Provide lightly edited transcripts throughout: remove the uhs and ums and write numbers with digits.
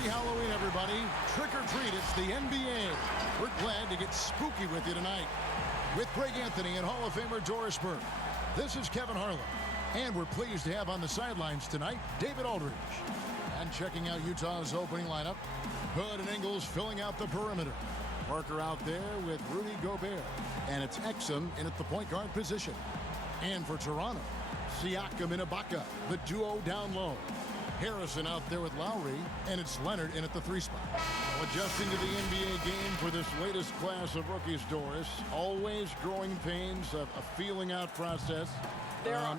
Happy Halloween, everybody. Trick or treat, it's the NBA. We're glad to get spooky with you tonight. With Greg Anthony and Hall of Famer Doris Burke. This is Kevin Harlan. And we're pleased to have on the sidelines tonight, David Aldridge. And checking out Utah's opening lineup, Hood and Ingles filling out the perimeter. Parker out there with Rudy Gobert. And it's Exum in at the point guard position. And for Toronto, Siakam and Ibaka, the duo down low. Harrison out there with Lowry, and it's Leonard in at the 3 spot. Adjusting to the NBA game for this latest class of rookies, Doris. Always growing pains, a feeling out process.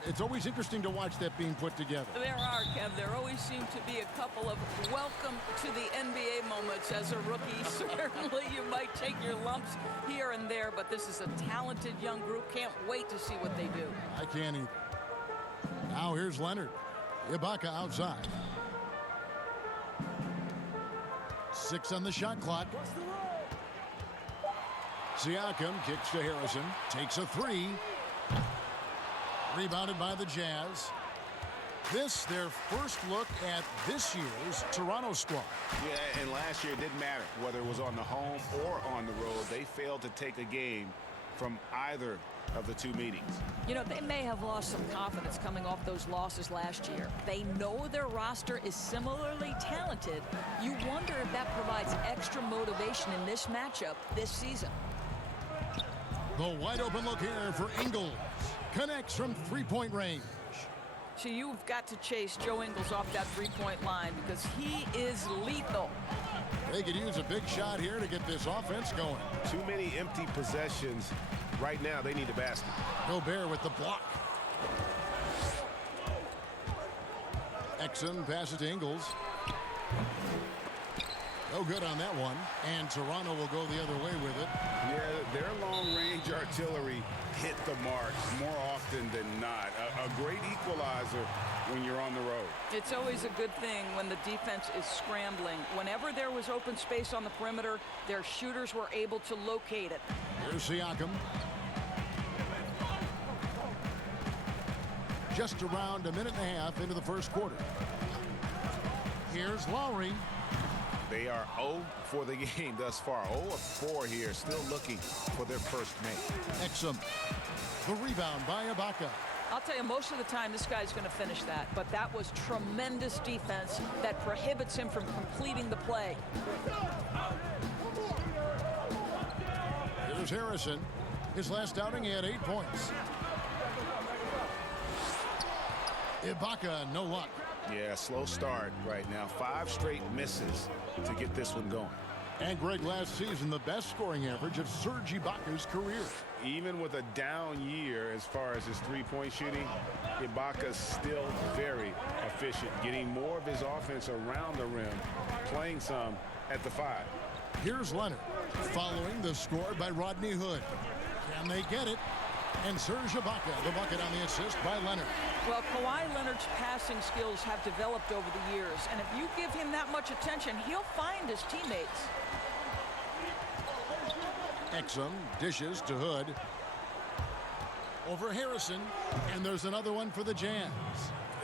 It's always interesting to watch that being put together. There are, Kev. There always seem to be a couple of welcome to the NBA moments as a rookie. Certainly you might take your lumps here and there, but this is a talented young group. Can't wait to see what they do. I can't either. Now here's Leonard. Ibaka outside. 6 on the shot clock. Siakam kicks to Harrison. Takes a 3. Rebounded by the Jazz. This, their first look at this year's Toronto squad. Yeah, and last year it didn't matter whether it was on the home or on the road. They failed to take a game from either of the 2 meetings. You know, they may have lost some confidence coming off those losses last year. They know their roster is similarly talented. You wonder if that provides extra motivation in this matchup this season. The wide open look here for Ingles. Connects from 3-point range. So you've got to chase Joe Ingles off that 3-point line because he is lethal. They could use a big shot here to get this offense going. Too many empty possessions. Right now, they need a basket. Gobert with the block. Exum passes to Ingles. No good on that one. And Toronto will go the other way with it. Yeah, their long-range artillery hit the mark more often than not. A great equalizer when you're on the road. It's always a good thing when the defense is scrambling. Whenever there was open space on the perimeter, their shooters were able to locate it. Here's Siakam. Just around a minute and a half into the first quarter. Here's Lowry. They are 0 for the game thus far. 0 of 4 here, still looking for their first make. Exum. The rebound by Ibaka. I'll tell you, most of the time this guy's going to finish that, but that was tremendous defense that prohibits him from completing the play. Here's Harrison. His last outing, he had 8 points. Ibaka, no luck. Yeah, slow start right now. 5 straight misses to get this one going. And Greg, last season, the best scoring average of Serge Ibaka's career. Even with a down year as far as his 3-point shooting, Ibaka's still very efficient, getting more of his offense around the rim, playing some at the 5. Here's Leonard, following the score by Rodney Hood. Can they get it? And Serge Ibaka, the bucket on the assist by Leonard. Well, Kawhi Leonard's passing skills have developed over the years, and if you give him that much attention, he'll find his teammates. Exum dishes to Hood. Over Harrison, and there's another one for the Jazz.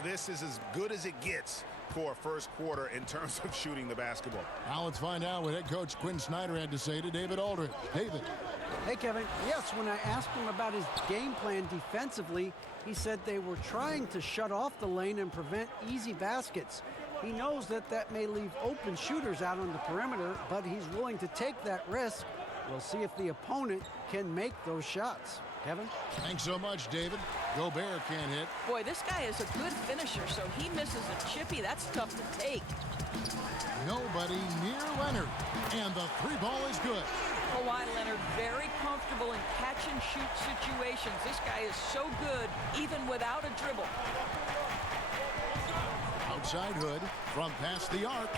This is as good as it gets for a first quarter in terms of shooting the basketball. Now let's find out what head coach Quinn Snyder had to say to David Aldridge. David. Hey, Kevin. Yes, when I asked him about his game plan defensively, he said they were trying to shut off the lane and prevent easy baskets. He knows that that may leave open shooters out on the perimeter, but he's willing to take that risk. We'll see if the opponent can make those shots. Kevin? Thanks so much, David. Gobert can't hit. Boy, this guy is a good finisher, so he misses a chippy. That's tough to take. Nobody near Leonard, and the 3-ball is good. Kawhi Leonard very comfortable in catch-and-shoot situations. This guy is so good, even without a dribble. Outside Hood from past the arc.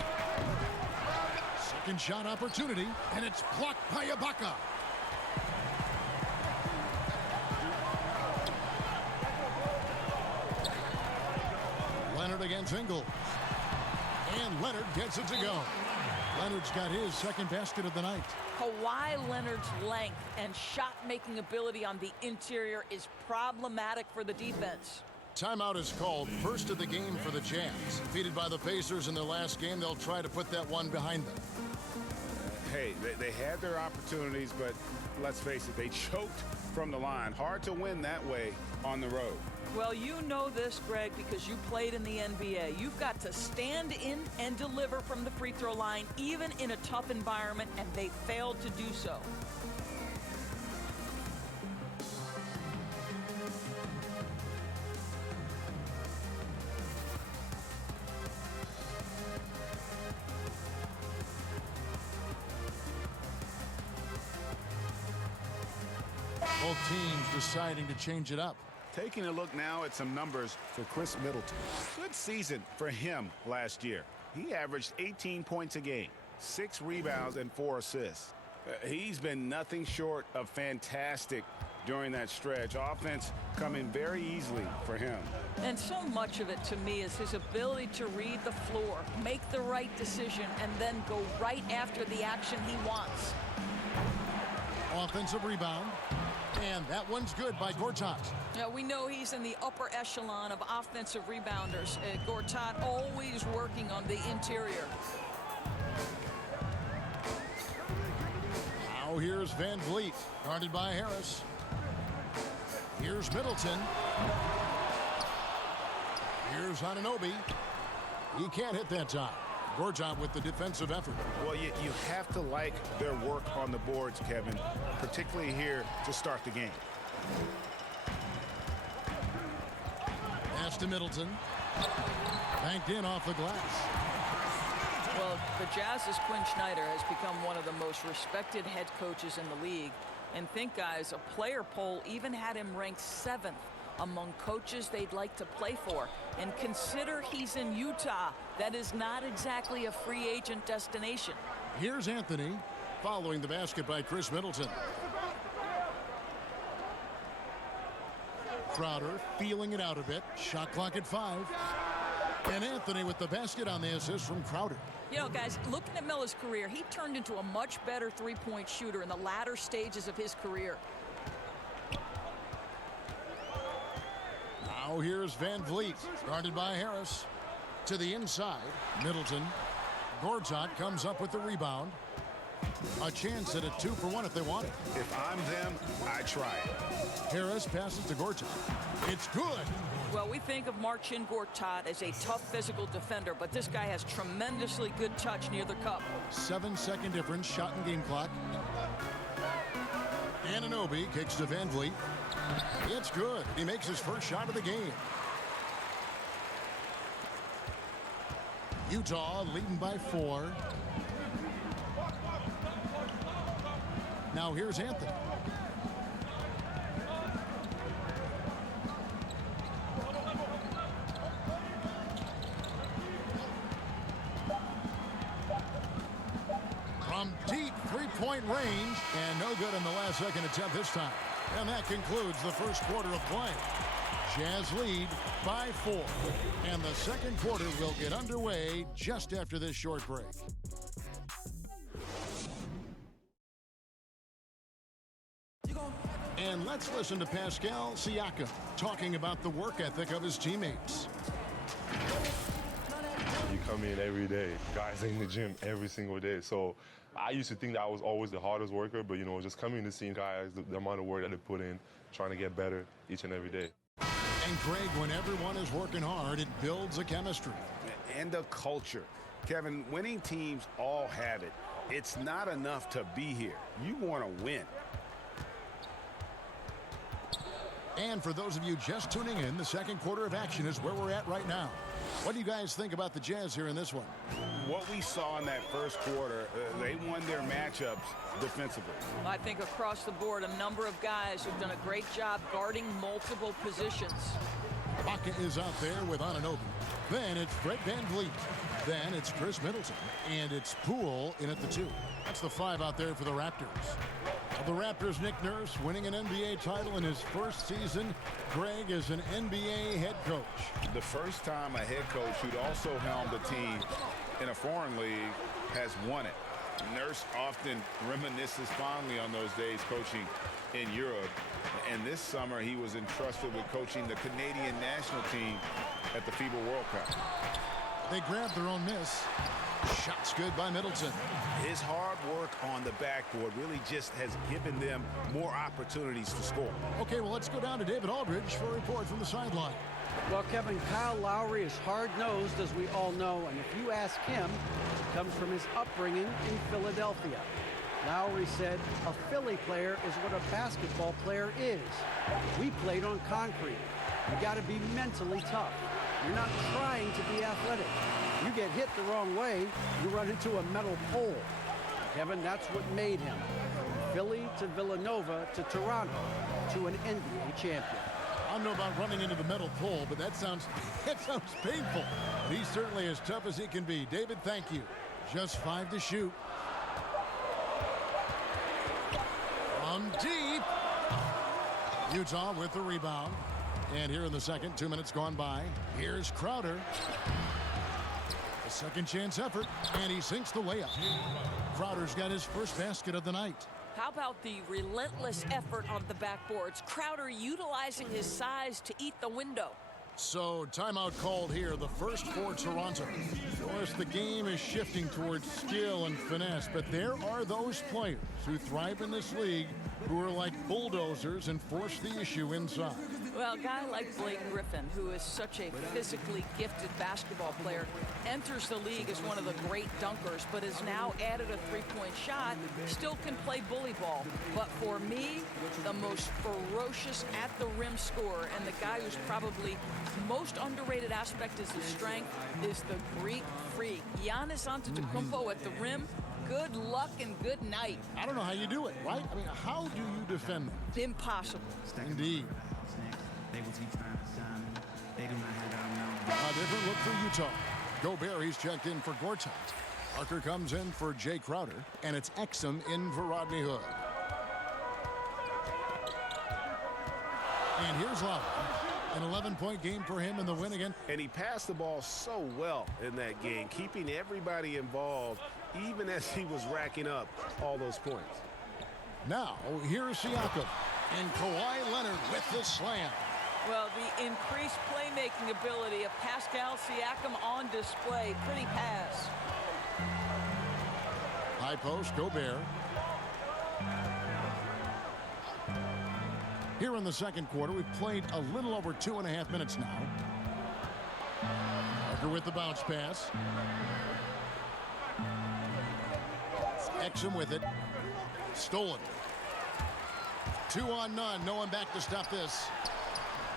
Second shot opportunity, and it's blocked by Ibaka. Leonard against Ingles. And Leonard gets it to go. Leonard's got his second basket of the night. Kawhi Leonard's length and shot-making ability on the interior is problematic for the defense. Timeout is called. First of the game for the Jazz. Defeated by the Pacers in their last game, they'll try to put that one behind them. Hey, they had their opportunities, but let's face it, they choked from the line. Hard to win that way on the road. Well, you know this, Greg, because you played in the NBA. You've got to stand in and deliver from the free throw line, even in a tough environment, and they failed to do so. Both teams deciding to change it up. Taking a look now at some numbers for Chris Middleton. Good season for him last year. He averaged 18 points a game, 6 rebounds, and 4 assists. He's been nothing short of fantastic during that stretch. Offense coming very easily for him. And so much of it to me is his ability to read the floor, make the right decision, and then go right after the action he wants. Offensive rebound. And that one's good by Gortat. Now, we know he's in the upper echelon of offensive rebounders. Gortat always working on the interior. Now here's Van Vliet, guarded by Harris. Here's Middleton. Here's Anunoby. He can't hit that time. Gortat with the defensive effort. Well, you have to like their work on the boards, Kevin, particularly here to start the game. Pass to Middleton. Banked in off the glass. Well, the Jazz's Quinn Snyder has become one of the most respected head coaches in the league. And think, guys, a player poll even had him ranked 7th among coaches they'd like to play for. And consider he's in Utah. That is not exactly a free agent destination. Here's Anthony following the basket by Chris Middleton. Crowder feeling it out a bit. Shot clock at 5. And Anthony with the basket on the assist from Crowder. You know, guys, looking at Miller's career, he turned into a much better three-point shooter in the latter stages of his career. Now here's Van Vliet, guarded by Harris. To the inside, Middleton. Gortat comes up with the rebound. A chance at a 2-for-1 if they want it. If I'm them, I try it. Harris passes to Gortat. It's good. Well, we think of Marcin Gortat as a tough physical defender, but this guy has tremendously good touch near the cup. 7-second difference, shot and game clock. Anunoby kicks to Van Vliet. It's good. He makes his first shot of the game. Utah leading by 4. Now here's Anthony. From deep three-point range, and no good in the last second attempt this time. And that concludes the first quarter of play. Jazz lead by 4. And the second quarter will get underway just after this short break. And let's listen to Pascal Siakam talking about the work ethic of his teammates. You come in every day. Guys in the gym every single day. So I used to think that I was always the hardest worker, but, you know, just coming to seeing guys, the amount of work that they put in, trying to get better each and every day. And, Greg, when everyone is working hard, it builds a chemistry. And a culture. Kevin, winning teams all have it. It's not enough to be here. You want to win. And for those of you just tuning in, the second quarter of action is where we're at right now. What do you guys think about the Jazz here in this one? What we saw in that first quarter, they won their matchups defensively. I think across the board, a number of guys who've done a great job guarding multiple positions. Baca is out there with Anunoby. Then it's Fred Van Vliet. Then it's Chris Middleton. And it's Poole in at the 2. That's the 5 out there for the Raptors. The Raptors' Nick Nurse winning an NBA title in his first season. Greg is an NBA head coach. The first time a head coach who'd also helmed a team in a foreign league has won it. Nurse often reminisces fondly on those days coaching in Europe. And this summer, he was entrusted with coaching the Canadian national team at the FIBA World Cup. They grabbed their own miss. Shot's good by Middleton. His hard work on the backboard really just has given them more opportunities to score. Okay, well, let's go down to David Aldridge for a report from the sideline. Well, Kevin, Kyle Lowry is hard-nosed, as we all know, and if you ask him, it comes from his upbringing in Philadelphia. Lowry said, a Philly player is what a basketball player is. We played on concrete. You got to be mentally tough. You're not trying to be athletic. You get hit the wrong way, you run into a metal pole. Kevin, that's what made him. From Philly to Villanova to Toronto to an NBA champion. I don't know about running into the metal pole, but that sounds painful. But he's certainly as tough as he can be. David, thank you. Just 5 to shoot. From deep. Utah with the rebound. And here in the second, 2 minutes gone by. Here's Crowder. A second chance effort, and he sinks the layup. Crowder's got his first basket of the night. How about the relentless effort on the backboards? Crowder utilizing his size to eat the window. So timeout called here, the first for Toronto. Of course, the game is shifting towards skill and finesse, but there are those players who thrive in this league who are like bulldozers and force the issue inside. Well, a guy like Blake Griffin, who is such a physically gifted basketball player, enters the league as one of the great dunkers, but has now added a three-point shot, still can play bully ball. But for me, the most ferocious at-the-rim scorer and the guy who's probably most underrated aspect is his strength is the Greek freak. Giannis Antetokounmpo at the rim. Good luck and good night. I don't know how you do it, right? I mean, how do you defend them? Impossible. Indeed. A different look for Utah. Gobert, he's checked in for Gortat. Parker comes in for Jay Crowder, and it's Exum in for Rodney Hood. And here's Lowry. An 11-point game for him in the win again. And he passed the ball so well in that game, keeping everybody involved, even as he was racking up all those points. Now, here's Siakam. And Kawhi Leonard with the slam. Well, the increased playmaking ability of Pascal Siakam on display. Pretty pass. High post, Gobert. Here in the second quarter, we've played a little over 2.5 minutes now. Parker with the bounce pass. Exum with it. Stolen. 2 on none. No one back to stop this.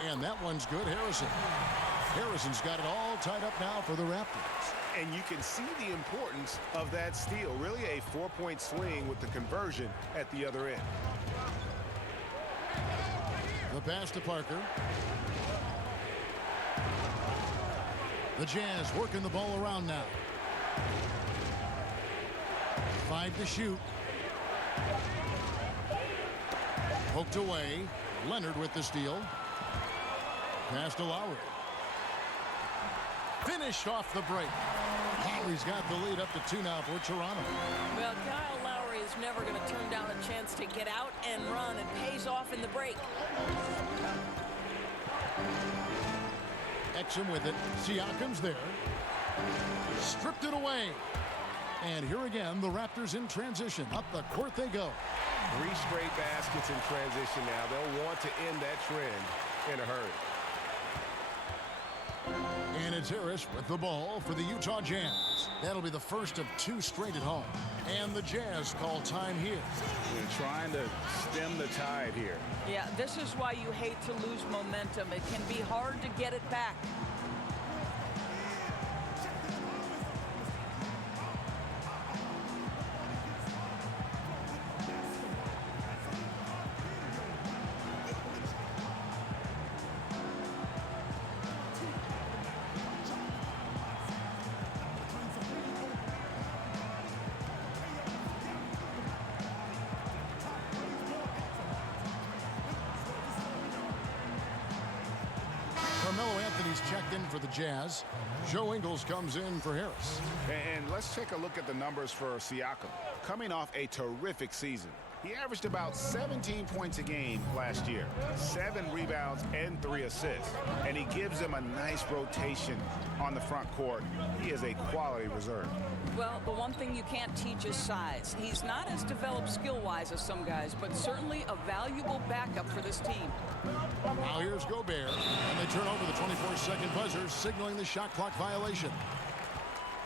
And that one's good. Harrison's got it all tied up now for the Raptors. And you can see the importance of that steal. Really a 4-point swing with the conversion at the other end. The pass to Parker. The Jazz working the ball around now. 5 to shoot. Poked away. Leonard with the steal. Pass to Lowry. Finished off the break. Lowry's got the lead up to 2 now for Toronto. Well, Kyle Lowry is never going to turn down a chance to get out and run, and pays off in the break. Exum with it. Siakam's there. Stripped it away. And here again, the Raptors in transition. Up the court they go. 3 straight baskets in transition now. They'll want to end that trend in a hurry. And it's Harris with the ball for the Utah Jazz. That'll be the first of 2 straight at home. And the Jazz call time here. They're trying to stem the tide here. Yeah, this is why you hate to lose momentum. It can be hard to get it back. Carmelo Anthony's checked in for the Jazz. Joe Ingles comes in for Harris. And let's take a look at the numbers for Siakam. coming off a terrific season. He averaged about 17 points a game last year, 7 rebounds and 3 assists. And he gives them a nice rotation on the front court. He is a quality reserve. Well, the one thing you can't teach is size. He's not as developed skill-wise as some guys, but certainly a valuable backup for this team. Now here's Gobert, and they turn over the 24-second buzzer, signaling the shot clock violation.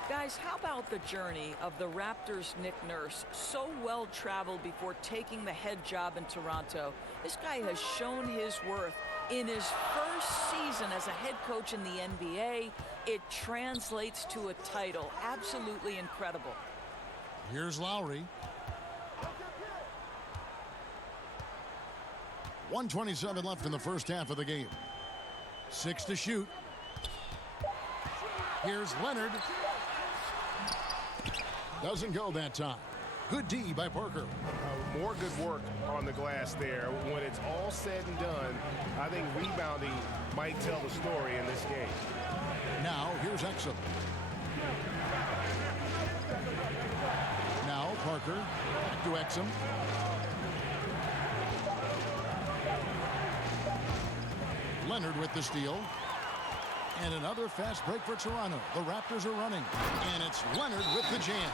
Guys, how about the journey of the Raptors' Nick Nurse? So well traveled before taking the head job in Toronto. This guy has shown his worth. In his first season as a head coach in the NBA, it translates to a title. Absolutely incredible. Here's Lowry. 1:27 left in the first half of the game. 6 to shoot. Here's Leonard. Doesn't go that time. Good D by Parker. More good work on the glass there. When it's all said and done, I think rebounding might tell the story in this game. Now here's Exum. Now Parker. Back to Exum. Leonard with the steal. And another fast break for Toronto. The Raptors are running. And it's Leonard with the jam.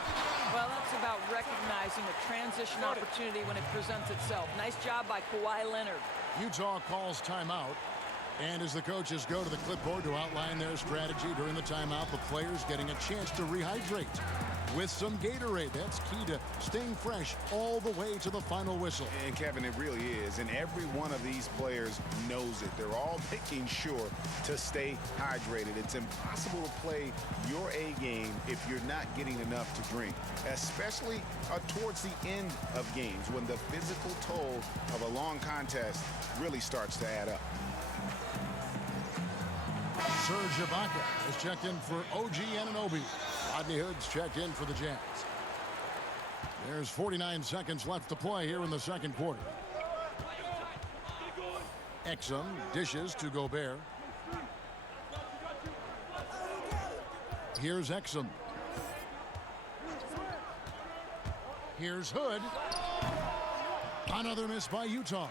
Well, that's about recognizing a transition opportunity when it presents itself. Nice job by Kawhi Leonard. Utah calls timeout. And as the coaches go to the clipboard to outline their strategy during the timeout, the players getting a chance to rehydrate with some Gatorade. That's key to staying fresh all the way to the final whistle. And Kevin, it really is. And every one of these players knows it. They're all making sure to stay hydrated. It's impossible to play your A game if you're not getting enough to drink, especially towards the end of games when the physical toll of a long contest really starts to add up. Serge Ibaka is checked in for OG Anunoby. Rodney Hood's checked in for the Jazz. There's 49 seconds left to play here in the second quarter. Exum dishes to Gobert. Here's Exum. Here's Hood. Another miss by Utah.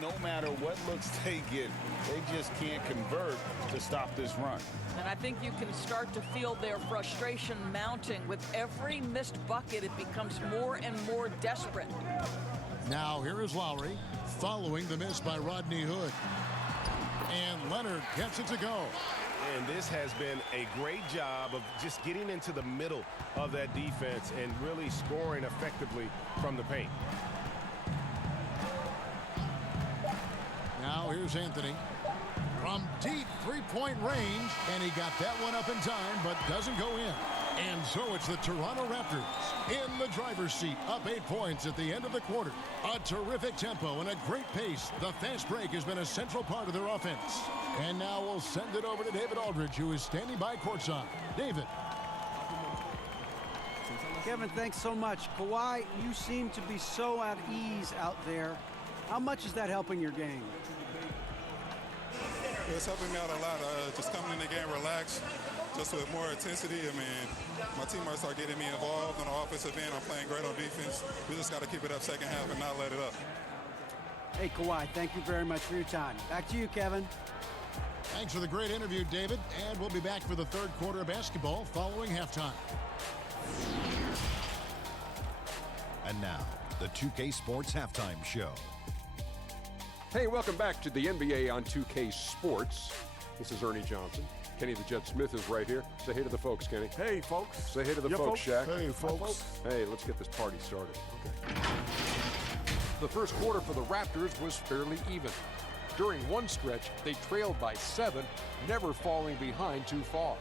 No matter what looks they get, they just can't convert to stop this run. And I think you can start to feel their frustration mounting. With every missed bucket, it becomes more and more desperate. Now here is Lowry, following the miss by Rodney Hood. And Leonard gets it to go. And this has been a great job of just getting into the middle of that defense and really scoring effectively from the paint. Now here's Anthony from deep three-point range, and he got that one up in time, but doesn't go in. And so it's the Toronto Raptors in the driver's seat, up 8 points at the end of the quarter. A terrific tempo and a great pace. The fast break has been a central part of their offense. And now we'll send it over to David Aldridge, who is standing by courtside. David. Kevin, thanks so much. Kawhi, you seem to be so at ease out there. How much is that helping your game? It's helping me out a lot. Just coming in the game relaxed, just with more intensity. I mean, my teammates are getting me involved on the offensive end. I'm playing great on defense. We just got to keep it up second half and not let it up. Hey, Kawhi, thank you very much for your time. Back to you, Kevin. Thanks for the great interview, David. And we'll be back for the third quarter of basketball following halftime. And now, the 2K Sports Halftime Show. Hey, welcome back to the NBA on 2K Sports. This is Ernie Johnson. Kenny the Jet Smith is right here. Say hey to the folks, Kenny. Hey, folks. Say hey to the folks, Shaq. Hey, folks. Hey, let's get this party started. Okay. The first quarter for the Raptors was fairly even. During one stretch, they trailed by 7, never falling behind too far.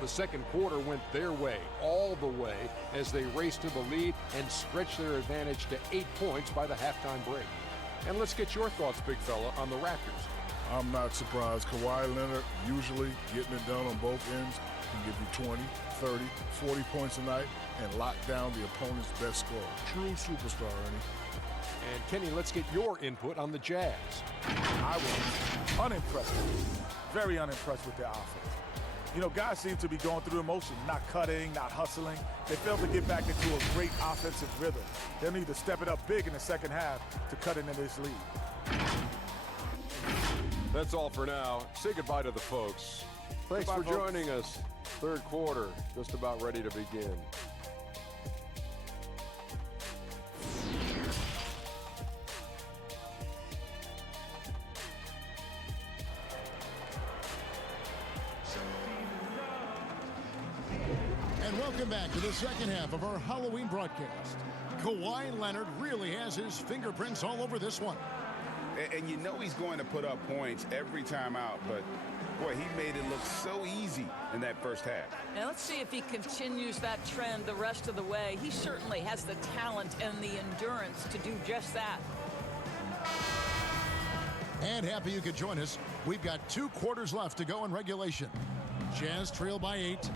The second quarter went their way, all the way, as they raced to the lead and stretched their advantage to 8 points by the halftime break. And let's get your thoughts, big fella, on the Raptors. I'm not surprised. Kawhi Leonard usually getting it done on both ends. Can give you 20, 30, 40 points a night and lock down the opponent's best scorer. True superstar, Ernie. And Kenny, let's get your input on the Jazz. I was unimpressed. Very unimpressed with their offense. You know, guys seem to be going through the motions, not cutting, not hustling. They failed to get back into a great offensive rhythm. They'll need to step it up big in the second half to cut into this lead. That's all for now. Say goodbye to the folks. Thanks Goodbye, for joining us. Third quarter, just about ready to begin. And welcome back to the second half of our Halloween broadcast. Kawhi Leonard really has his fingerprints all over this one. And you know he's going to put up points every time out, but boy, he made it look so easy in that first half. Now let's see if he continues that trend the rest of the way. He certainly has the talent and the endurance to do just that. And happy you could join us. We've got 2 quarters left to go in regulation. Jazz trail by 8.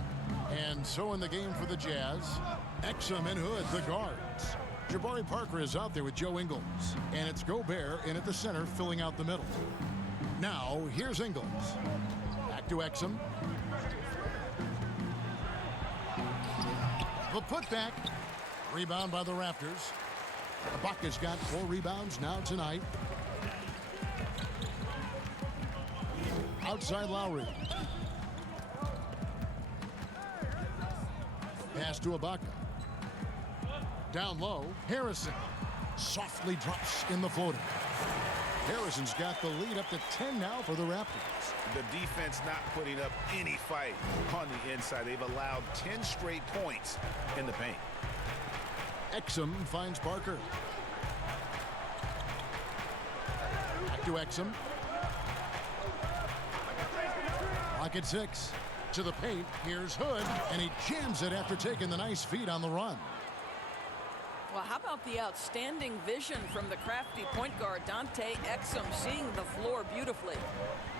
And so in the game for the Jazz, Exum and Hood, the guards. Jabari Parker is out there with Joe Ingles. And it's Gobert in at the center, filling out the middle. Now, here's Ingles. Back to Exum. The putback. Rebound by the Raptors. Ibaka's got 4 rebounds now tonight. Outside Lowry. Pass to Ibaka. Down low, Harrison softly drops in the floater. Harrison's got the lead up to 10 now for the Raptors. The defense not putting up any fight on the inside. They've allowed 10 straight points in the paint. Exum finds Parker. Back to Exum. Rocket 6. To the paint, here's Hood, and he jams it after taking the nice feed on the run. Well, how about the outstanding vision from the crafty point guard, Dante Exum, seeing the floor beautifully.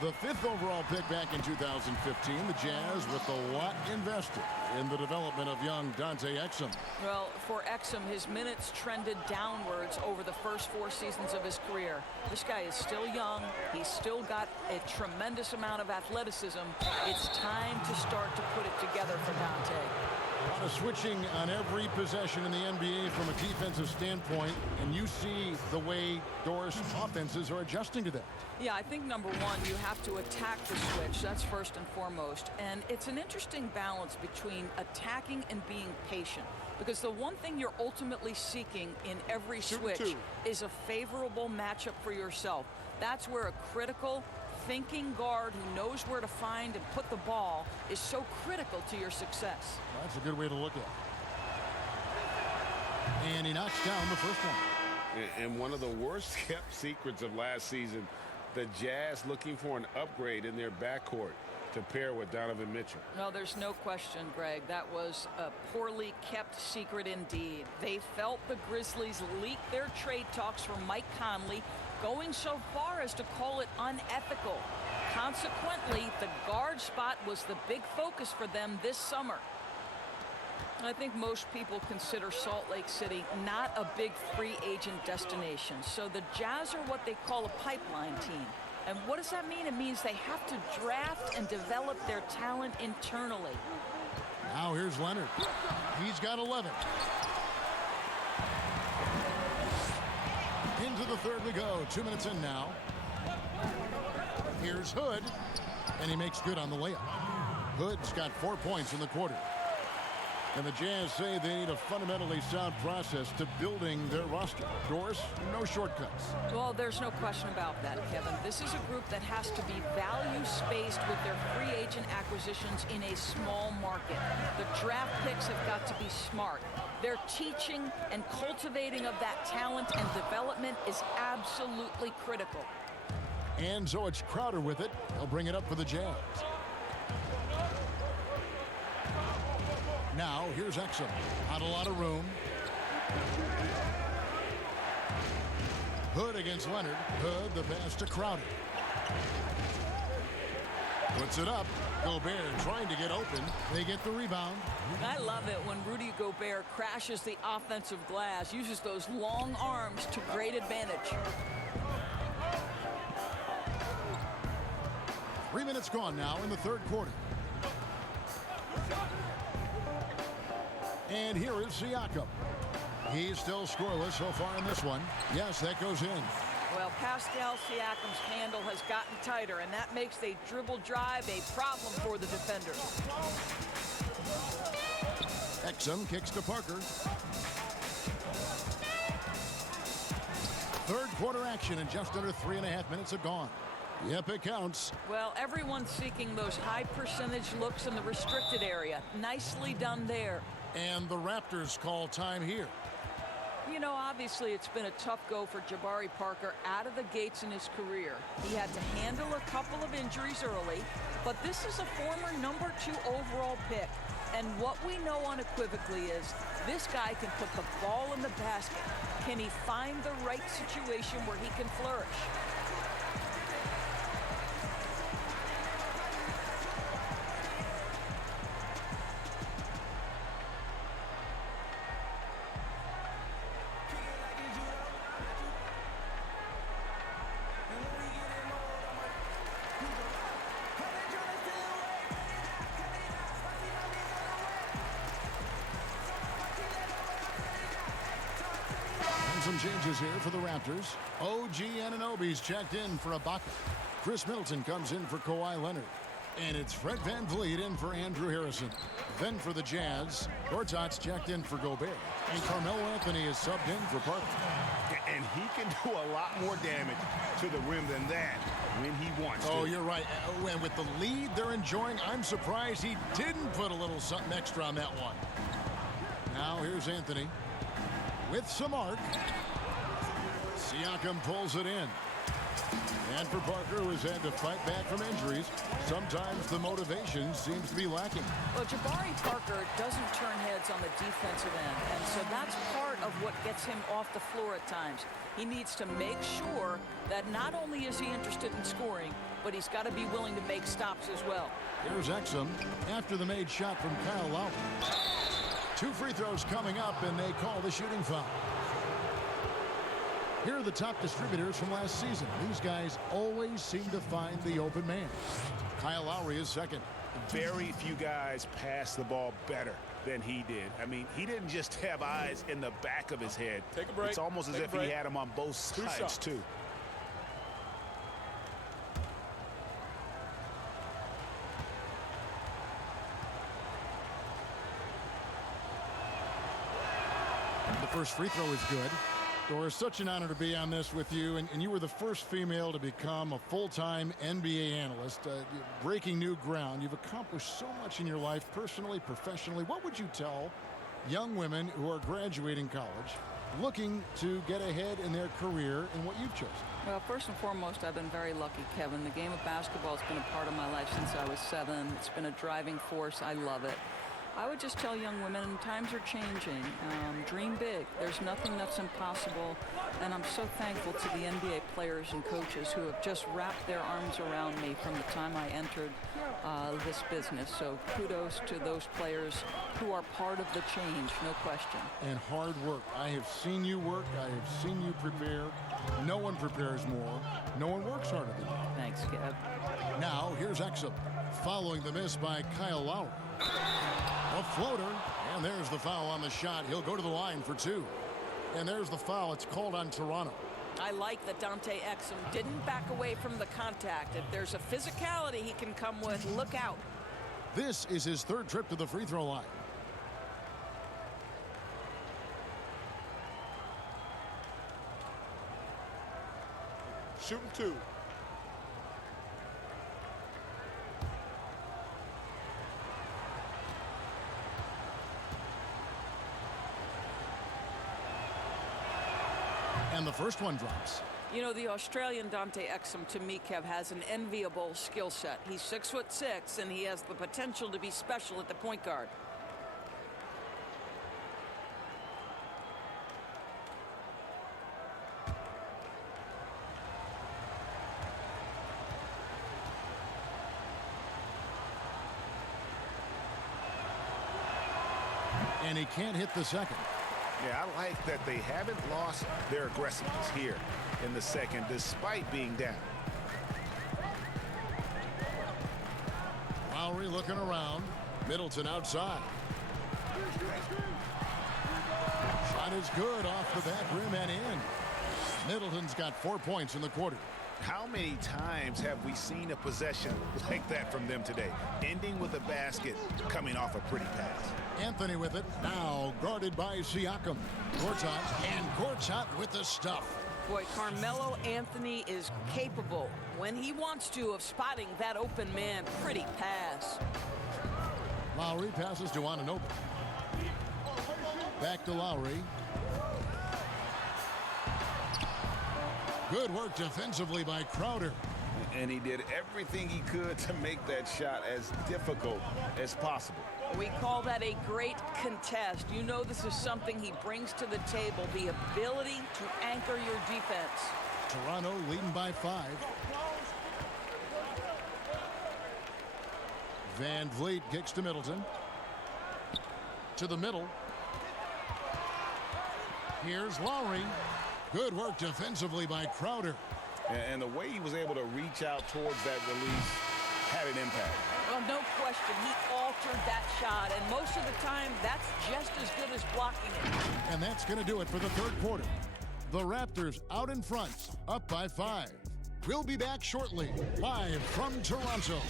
The 5th overall pick back in 2015, the Jazz with a lot invested in the development of young Dante Exum. Well, for Exum, his minutes trended downwards over the first 4 seasons of his career. This guy is still young. He's still got a tremendous amount of athleticism. It's time to start to put it together for Dante. A lot of switching on every possession in the NBA from a defensive standpoint, and you see the way Doris offenses are adjusting to that. Yeah, I think number one, you have to attack the switch. That's first and foremost. And it's an interesting balance between attacking and being patient. Because the one thing you're ultimately seeking in every switch is a favorable matchup for yourself. That's where a critical thinking guard who knows where to find and put the ball is so critical to your success. That's a good way to look at it. And he knocks down the first one. And one of the worst kept secrets of last season, the Jazz looking for an upgrade in their backcourt to pair with Donovan Mitchell. No, there's no question, Greg. That was a poorly kept secret indeed. They felt the Grizzlies leaked their trade talks from Mike Conley, going so far as to call it unethical. Consequently, the guard spot was the big focus for them this summer. I think most people consider Salt Lake City not a big free agent destination. So the Jazz are what they call a pipeline team. And what does that mean? It means they have to draft and develop their talent internally. Now here's Leonard. He's got 11. Into the third we go. 2 minutes in now. Here's Hood, and he makes good on the layup. Hood's got 4 points in the quarter. And the Jazz say they need a fundamentally sound process to building their roster. Doris, no shortcuts. Well, there's no question about that, Kevin. This is a group that has to be value-spaced with their free agent acquisitions in a small market. The draft picks have got to be smart. Their teaching and cultivating of that talent and development is absolutely critical. And so it's Crowder with it. He'll bring it up for the Jazz. Now, here's Exum. Not a lot of room. Hood against Leonard. Hood, the pass to Crowder. Puts it up. Gobert trying to get open. They get the rebound. I love it when Rudy Gobert crashes the offensive glass, uses those long arms to great advantage. 3 minutes gone now in the third quarter. And here is Siakam. He's still scoreless so far in this one. Yes, that goes in. Well, Pascal Siakam's handle has gotten tighter, and that makes a dribble drive a problem for the defenders. Exum kicks to Parker. Third quarter action, and just under 3.5 minutes have gone. Yep, it counts. Well, everyone's seeking those high percentage looks in the restricted area. Nicely done there. And the Raptors call time here. You know, obviously it's been a tough go for Jabari Parker out of the gates in his career. He had to handle a couple of injuries early, but this is a former #2 overall pick. And what we know unequivocally is this guy can put the ball in the basket. Can he find the right situation where he can flourish? Some changes here for the Raptors. OG Anunoby's checked in for Ibaka. Chris Middleton comes in for Kawhi Leonard. And it's Fred VanVleet in for Andrew Harrison. Then for the Jazz, Gortat's checked in for Gobert. And Carmelo Anthony is subbed in for Parker. And he can do a lot more damage to the rim than that when he wants to. Oh, you're right. And with the lead they're enjoying, I'm surprised he didn't put a little something extra on that one. Now here's Anthony with some arc. Siakam pulls it in. And for Parker, who has had to fight back from injuries, sometimes the motivation seems to be lacking. Well, Jabari Parker doesn't turn heads on the defensive end, and so that's part of what gets him off the floor at times. He needs to make sure that not only is he interested in scoring, but he's got to be willing to make stops as well. Here's Exum after the made shot from Kyle Lowry. 2 free throws coming up, and they call the shooting foul. Here are the top distributors from last season. These guys always seem to find the open man. Kyle Lowry is second. Very few guys pass the ball better than he did. I mean, he didn't just have eyes in the back of his head. Take a break. It's almost as if he had them on both sides, too. The first free throw is good. Doris, such an honor to be on this with you, and you were the first female to become a full-time NBA analyst, breaking new ground. You've accomplished so much in your life, personally, professionally. What would you tell young women who are graduating college, looking to get ahead in their career in what you've chosen? Well, first and foremost, I've been very lucky, Kevin. The game of basketball has been a part of my life since I was 7. It's been a driving force. I love it. I would just tell young women, times are changing. Dream big. There's nothing that's impossible. And I'm so thankful to the NBA players and coaches who have just wrapped their arms around me from the time I entered this business. So kudos to those players who are part of the change, no question. And hard work. I have seen you work. I have seen you prepare. No one prepares more. No one works harder than you. Thanks, Kev. Now, here's Exum following the miss by Kyle Lowry. A floater, and there's the foul on the shot. He'll go to the line for 2. And there's the foul. It's called on Toronto. I like that Dante Exum didn't back away from the contact. If there's a physicality he can come with, look out. This is his 3rd trip to the free throw line. Shooting 2. And the first one drops. You know, the Australian Dante Exum, to me, Kev, has an enviable skill set. He's 6'6", and he has the potential to be special at the point guard. And he can't hit the second. Yeah, I like that they haven't lost their aggressiveness here in the second, despite being down. Lowry looking around. Middleton outside. Shot is good off the back rim and in. Middleton's got 4 points in the quarter. How many times have we seen a possession like that from them today, ending with a basket coming off a pretty pass? Anthony with it, now guarded by Siakam. Gortat with the stuff. Boy, Carmelo Anthony is capable, when he wants to, of spotting that open man. Pretty pass. Lowry passes to Anunoby. Back to Lowry. Good work defensively by Crowder. And he did everything he could to make that shot as difficult as possible. We call that a great contest. You know this is something he brings to the table, the ability to anchor your defense. Toronto leading by 5. Van Vliet kicks to Middleton. To the middle. Here's Lowry. Good work defensively by Crowder. And the way he was able to reach out towards that release had an impact. Well, no question, he altered that shot, and most of the time, that's just as good as blocking it. And that's going to do it for the third quarter. The Raptors out in front, up by 5. We'll be back shortly, live from Toronto.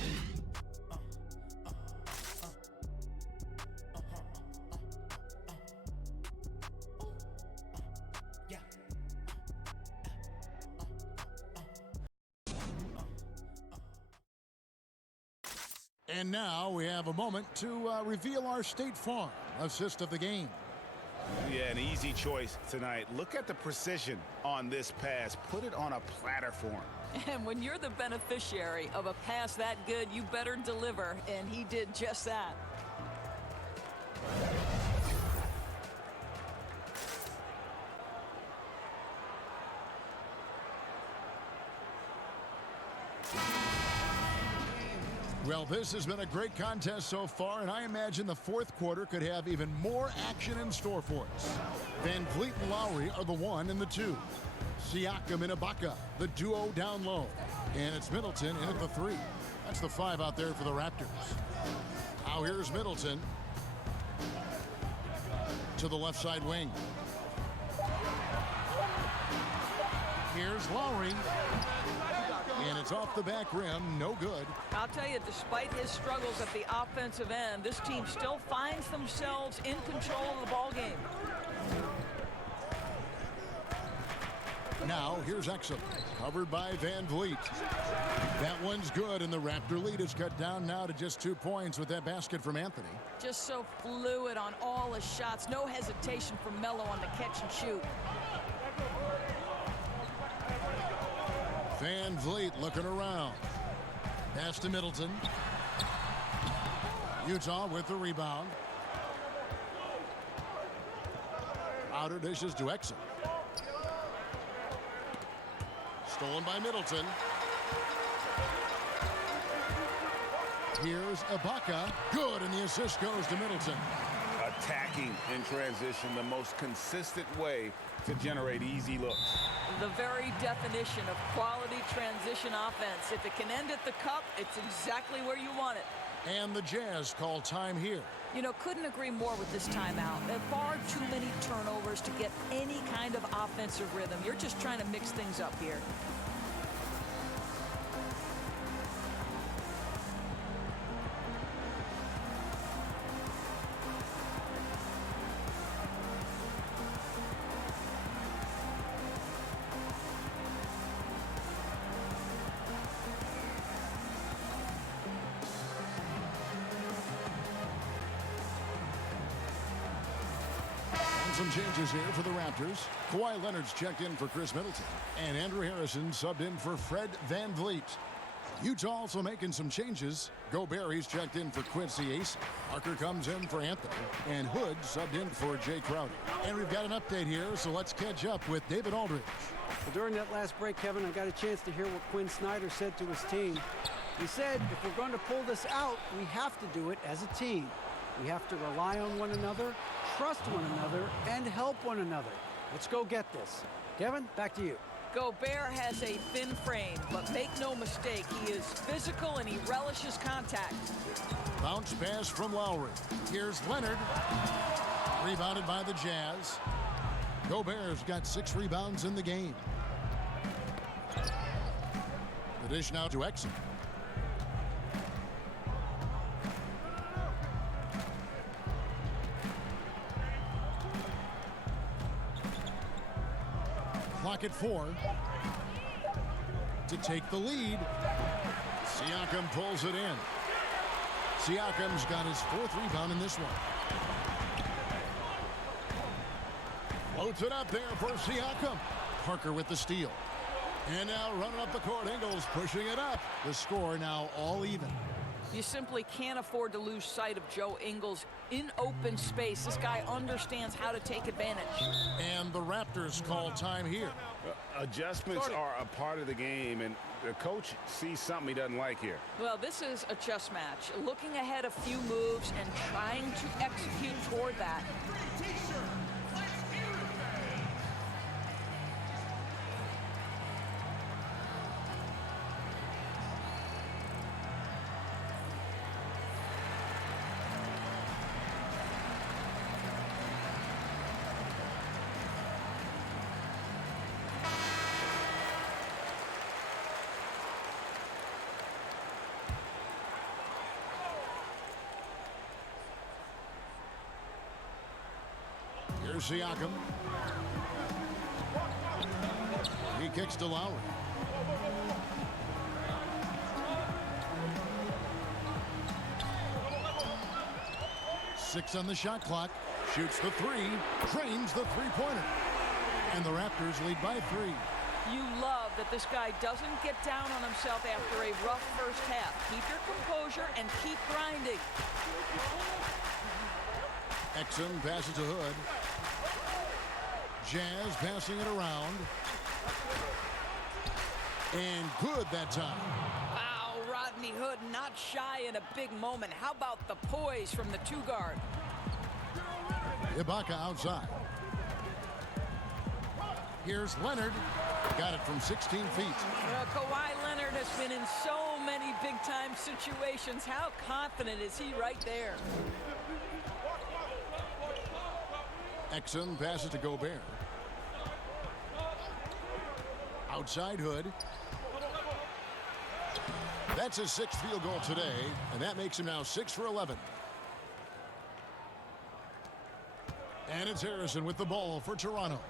And now we have a moment to reveal our State Farm assist of the game. Yeah, an easy choice tonight. Look at the precision on this pass. Put it on a platter for him. And when you're the beneficiary of a pass that good, you better deliver, and he did just that. Well, this has been a great contest so far, and I imagine the fourth quarter could have even more action in store for us. Van Vliet and Lowry are the 1 and the 2. Siakam and Ibaka, the duo down low. And it's Middleton in at the 3. That's the 5 out there for the Raptors. Now here's Middleton to the left side wing. Here's Lowry. And it's off the back rim, no good. I'll tell you, despite his struggles at the offensive end, this team still finds themselves in control of the ball game. Now, here's Exum, covered by Van Vliet. That one's good, and the Raptor lead is cut down now to just 2 points with that basket from Anthony. Just so fluid on all his shots. No hesitation from Melo on the catch and shoot. Van Vliet looking around. Pass to Middleton. Utah with the rebound. Outer dishes to Exum. Stolen by Middleton. Here's Ibaka. Good, and the assist goes to Middleton. Attacking in transition, the most consistent way to generate easy looks. The very definition of quality transition offense. If it can end at the cup, it's exactly where you want it. And the Jazz call time here. You know, couldn't agree more with this timeout. There are far too many turnovers to get any kind of offensive rhythm. You're just trying to mix things up here. Some changes here for the Raptors. Kawhi Leonard's checked in for Chris Middleton. And Andrew Harrison subbed in for Fred Van Vliet. Utah also making some changes. Gobert, he's checked in for Quincy Ace. Parker comes in for Anthony. And Hood subbed in for Jay Crowder. And we've got an update here, so let's catch up with David Aldridge. Well, during that last break, Kevin, I got a chance to hear what Quinn Snyder said to his team. He said, if we're going to pull this out, we have to do it as a team. We have to rely on one another, trust one another, and help one another. Let's go get this. Kevin, back to you. Gobert has a thin frame, but make no mistake, he is physical and he relishes contact. Bounce pass from Lowry. Here's Leonard. Rebounded by the Jazz. Gobert's got 6 rebounds in the game. The dish now to Exum. Clock at 4 to take the lead. Siakam pulls it in. Siakam's got his 4th rebound in this one. Floats it up there for Siakam. Parker with the steal. And now running up the court, Ingles pushing it up. The score now all even. You simply can't afford to lose sight of Joe Ingles in open space. This guy understands how to take advantage. And the Raptors call time here. Adjustments are a part of the game, and the coach sees something he doesn't like here. Well, this is a chess match. Looking ahead a few moves and trying to execute toward that. Here's Siakam. He kicks to Lowry. Six on the shot clock. Shoots the 3. Drains the 3-pointer. And the Raptors lead by 3. You love that this guy doesn't get down on himself after a rough first half. Keep your composure and keep grinding. Exum passes to Hood. Jazz passing it around. And good that time. Wow, Rodney Hood not shy in a big moment. How about the poise from the 2-guard? Ibaka outside. Here's Leonard. Got it from 16 feet. Kawhi Leonard has been in so many big-time situations. How confident is he right there? Exum passes to Gobert. Outside Hood. That's his 6th field goal today, and that makes him now 6 for 11. And it's Harrison with the ball for Toronto.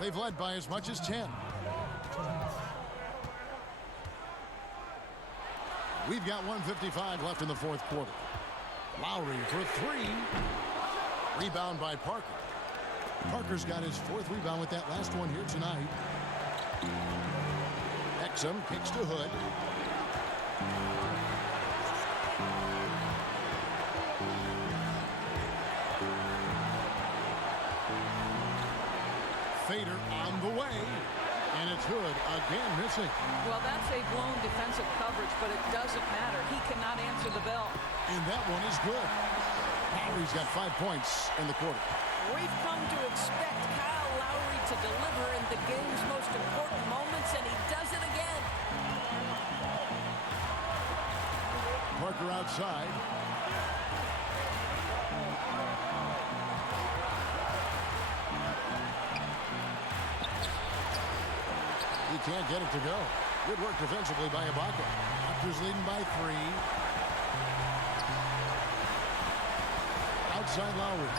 They've led by as much as 10. We've got 1:55 left in the 4th quarter. Lowry for 3. Rebound by Parker. Parker's got his 4th rebound with that last one here tonight. Exum kicks to Hood. Fader on the way. And it's Hood again missing. Well, that's a blown defensive coverage, but it doesn't matter. He cannot answer the bell. And that one is good. Lowry's got 5 points in the quarter. We've come to expect Kyle Lowry to deliver in the game's most important moments, and he does it again. Parker outside. He can't get it to go. Good work defensively by Ibaka. Raptors leading by 3. Outside Lowry.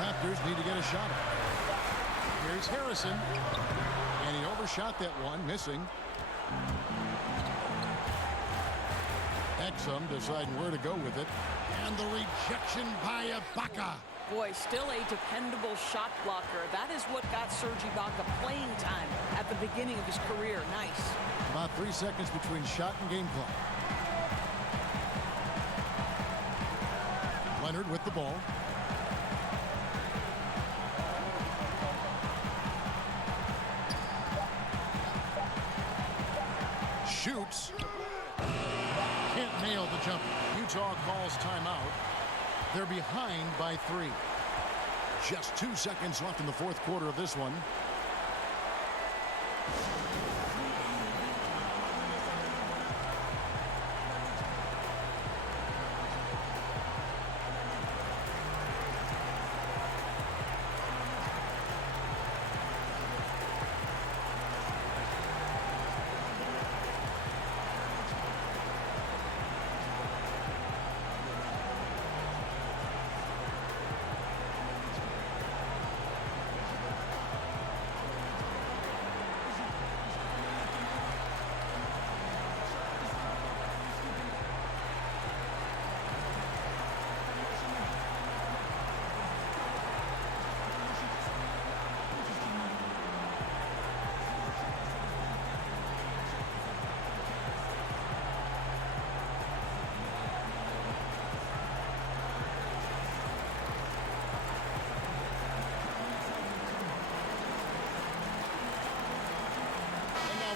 Raptors need to get a shot. Here's Harrison. And he overshot that one, missing. Exum deciding where to go with it. And the rejection by Ibaka. Boy, still a dependable shot blocker. That is what got Serge Ibaka playing time at the beginning of his career. Nice. About 3 seconds between shot and game clock. Leonard with the ball. Shoots. Can't matchup. Utah calls timeout. They're behind by 3. Just 2 seconds left in the fourth quarter of this one.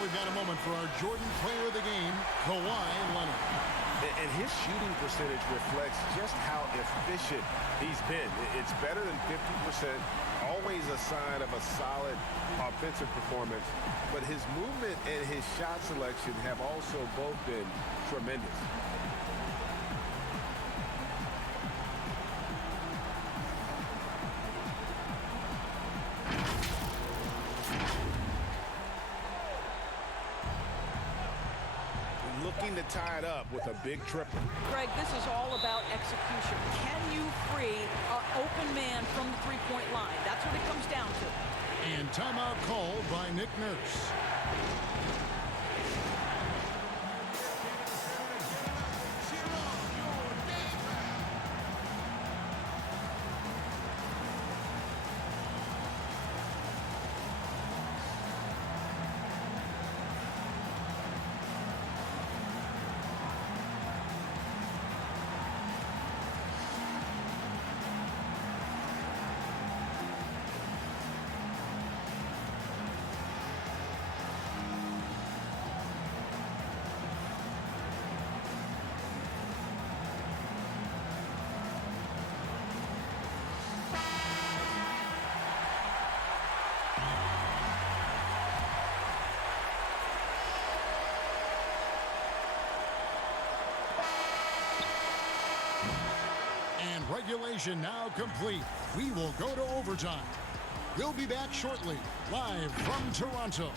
We've got a moment for our Jordan player of the game, Kawhi Leonard. And his shooting percentage reflects just how efficient he's been. It's better than 50%, always a sign of a solid offensive performance. But his movement and his shot selection have also both been tremendous. Looking to tie it up with a big triple. Greg, this is all about execution. Can you free an open man from the three-point line? That's what it comes down to. And timeout called by Nick Nurse. Regulation now complete. We will go to overtime. We'll be back shortly, live from Toronto.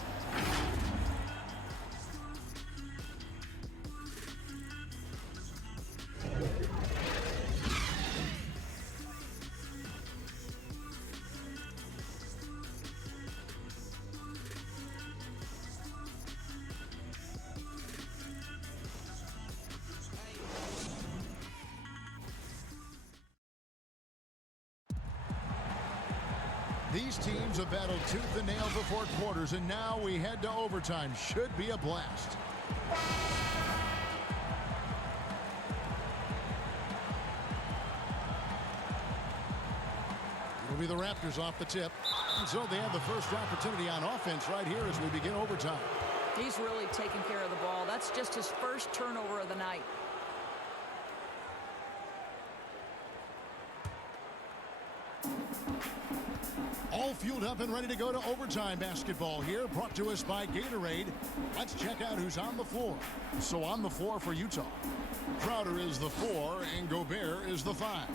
These teams have battled tooth and nail before quarters, and now we head to overtime. Should be a blast. It'll be the Raptors off the tip. And so they have the first opportunity on offense right here as we begin overtime. He's really taking care of the ball. That's just his first turnover of the night. All fueled up and ready to go to overtime basketball here, brought to us by Gatorade. Let's check out who's on the floor. So on the floor for Utah, Crowder is the 4 and Gobert is the 5.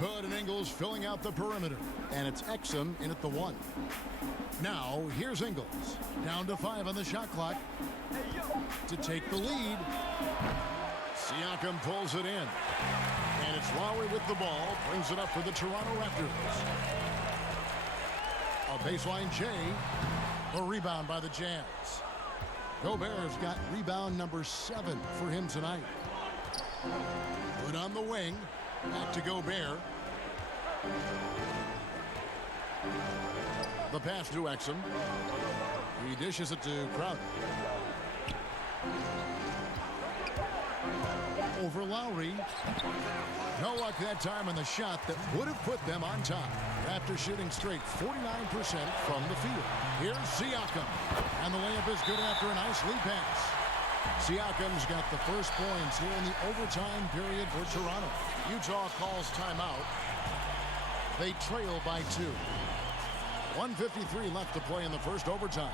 Hood and Ingles filling out the perimeter, and it's Exum in at the 1. Now here's Ingles, down to 5 on the shot clock to take the lead. Siakam pulls it in, and it's Lowry with the ball, brings it up for the Toronto Raptors. A baseline J, a rebound by the Jazz. Gobert's got rebound number 7 for him tonight. Put on the wing, back to Gobert. The pass to Exum. He dishes it to Crowder. Over Lowry. No luck that time on the shot that would have put them on top. After shooting straight 49% from the field. Here's Siakam. And the layup is good after a nice lead pass. Siakam's got the first points here in the overtime period for Toronto. Utah calls timeout. They trail by 2. 1:53 left to play in the first overtime.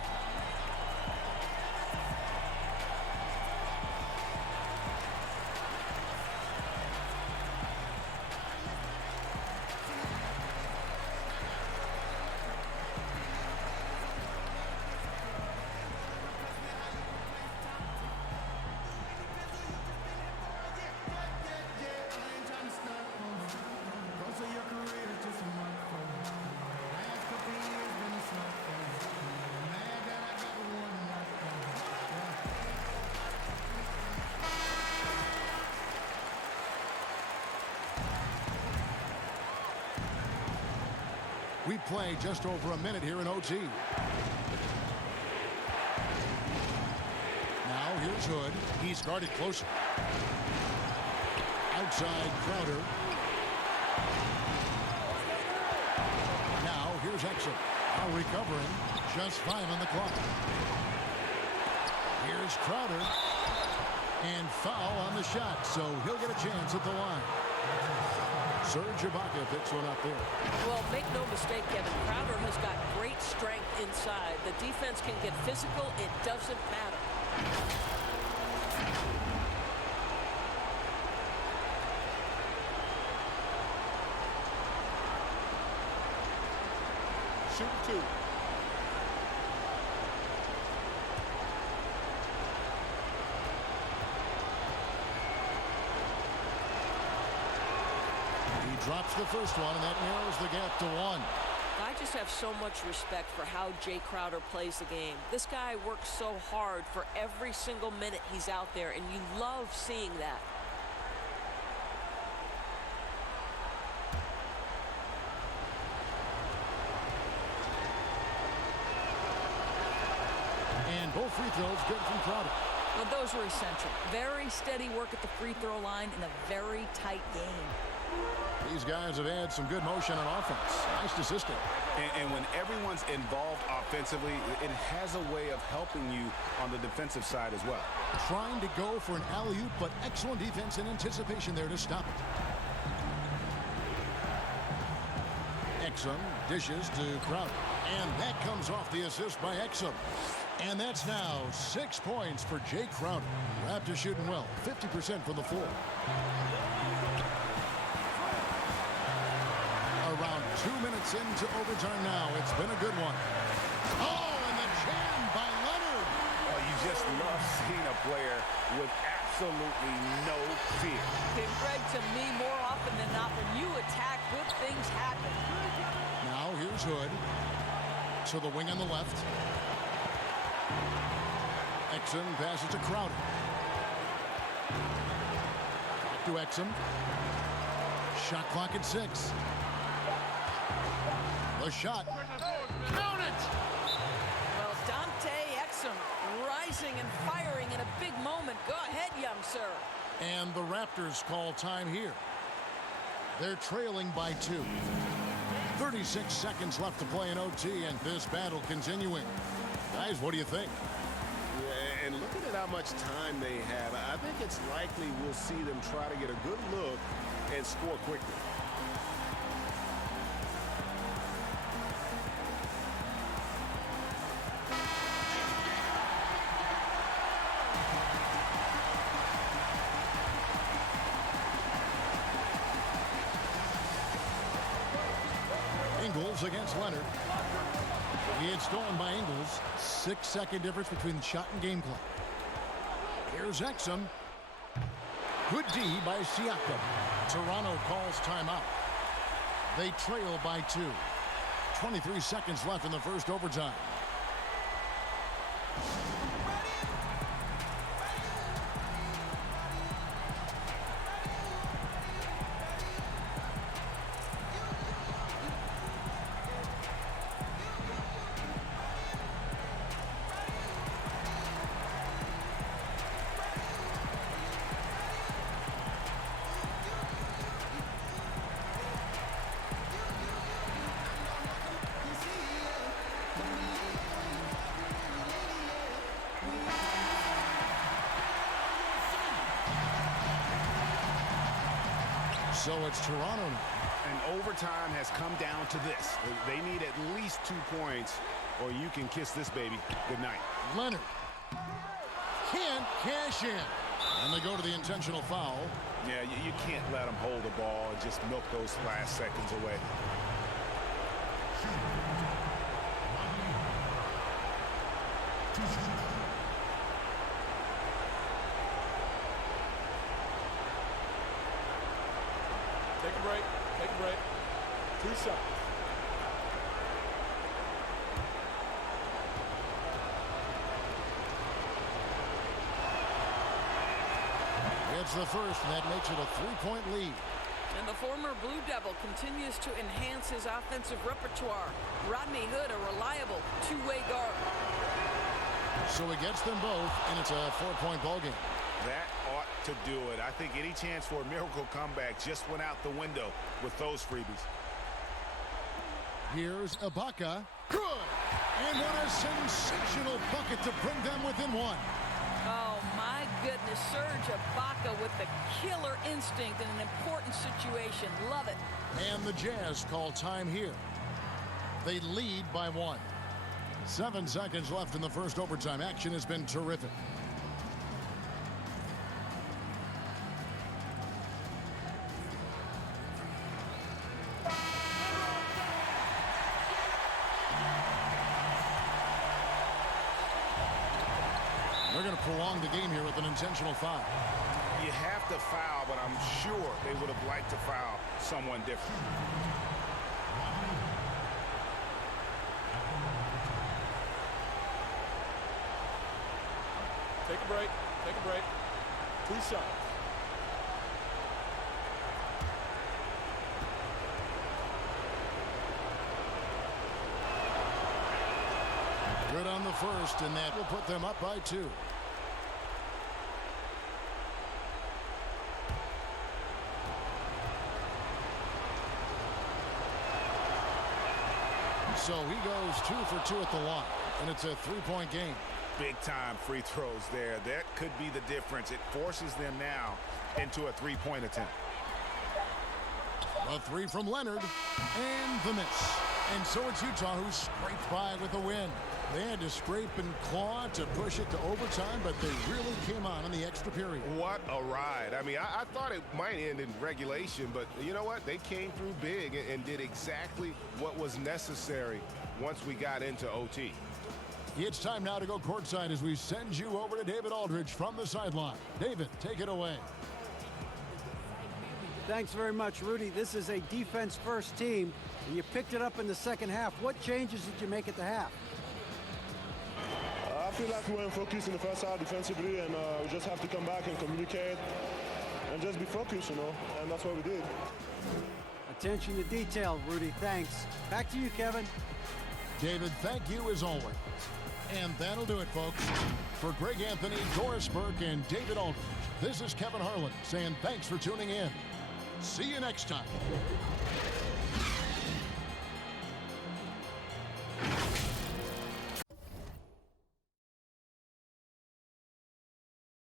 We play just over a minute here in OT. Now here's Hood. He's guarded closer. Outside Crowder. Now here's Exum. Now recovering. Just 5 on the clock. Here's Crowder. And foul on the shot, so he'll get a chance at the line. Serge Ibaka picks one up there. Well, make no mistake, Kevin. Crowder has got great strength inside. The defense can get physical. It doesn't matter. Shoot 2. Drops the first one, and that narrows the gap to 1. I just have so much respect for how Jay Crowder plays the game. This guy works so hard for every single minute he's out there, and you love seeing that. And both free throws good from Crowder. Well, those were essential. Very steady work at the free throw line in a very tight game. These guys have had some good motion on offense. Nice to system. And when everyone's involved offensively, it has a way of helping you on the defensive side as well. Trying to go for an alley-oop, but excellent defense and anticipation there to stop it. Exum dishes to Crowder. And that comes off the assist by Exum. And that's now 6 points for Jay Crowder. Raptors shooting well, 50% from the floor. Around 2 minutes into overtime now. It's been a good one. Oh, and the jam by Leonard. Oh, you just love seeing a player with absolutely no fear. And Greg, to me, more often than not, when you attack, good things happen. Now here's Hood. To the wing on the left. Exum passes to Crowder. Back to Exum. Shot clock at 6. The shot. Count it! Well, Dante Exum rising and firing in a big moment. Go ahead, young sir. And the Raptors call time here. They're trailing by 2. 36 seconds left to play in OT, and this battle continuing. Guys, what do you think? Yeah, and looking at how much time they have, I think it's likely we'll see them try to get a good look and score quickly. Ingles against Leonard. It's stolen by Ingles. 6-second difference between the shot and game clock. Here's Exum. Good D by Siakam. Toronto calls timeout. They trail by 2. 23 seconds left in the first overtime. So it's Toronto now. And overtime has come down to this. They need at least 2 points, or you can kiss this baby goodnight. Leonard can't cash in. And they go to the intentional foul. Yeah, you can't let them hold the ball and just milk those last seconds away. Take a break. Take a break. 2 shots. It's the first, and that makes it a 3-point lead. And the former Blue Devil continues to enhance his offensive repertoire. Rodney Hood, a reliable two-way guard. So he gets them both, and it's a 4-point ball game. That ought to do it. I think any chance for a miracle comeback just went out the window with those freebies. Here's Ibaka. Good! And what a sensational bucket to bring them within 1. Oh, my goodness. Serge Ibaka with the killer instinct in an important situation. Love it. And the Jazz call time here. They lead by 1. 7 seconds left in the first overtime. Action has been terrific. They're going to prolong the game here with an intentional foul. You have to foul, but I'm sure they would have liked to foul someone different. Take a break. Take a break. 2 shots. Good on the first, and that will put them up by 2. So he goes 2 for 2 at the line, and it's a 3-point game. Big time free throws there. That could be the difference. It forces them now into a 3-point attempt. A 3 from Leonard, and the miss. And so it's Utah who scraped by with a win. They had to scrape and claw to push it to overtime, but they really came on in the extra period. What a ride. I mean, I thought it might end in regulation, but you know what? They came through big and did exactly what was necessary once we got into OT. It's time now to go courtside as we send you over to David Aldridge from the sideline. David, take it away. Thanks very much, Rudy. This is a defense-first team, and you picked it up in the second half. What changes did you make at the half? I feel like we weren't focused in the first half defensively, and we just have to come back and communicate and just be focused, you know, and that's what we did. Attention to detail, Rudy. Thanks. Back to you, Kevin. David, thank you as always. And that'll do it, folks. For Greg Anthony, Doris Burke, and David Aldridge, this is Kevin Harlan saying thanks for tuning in. See you next time.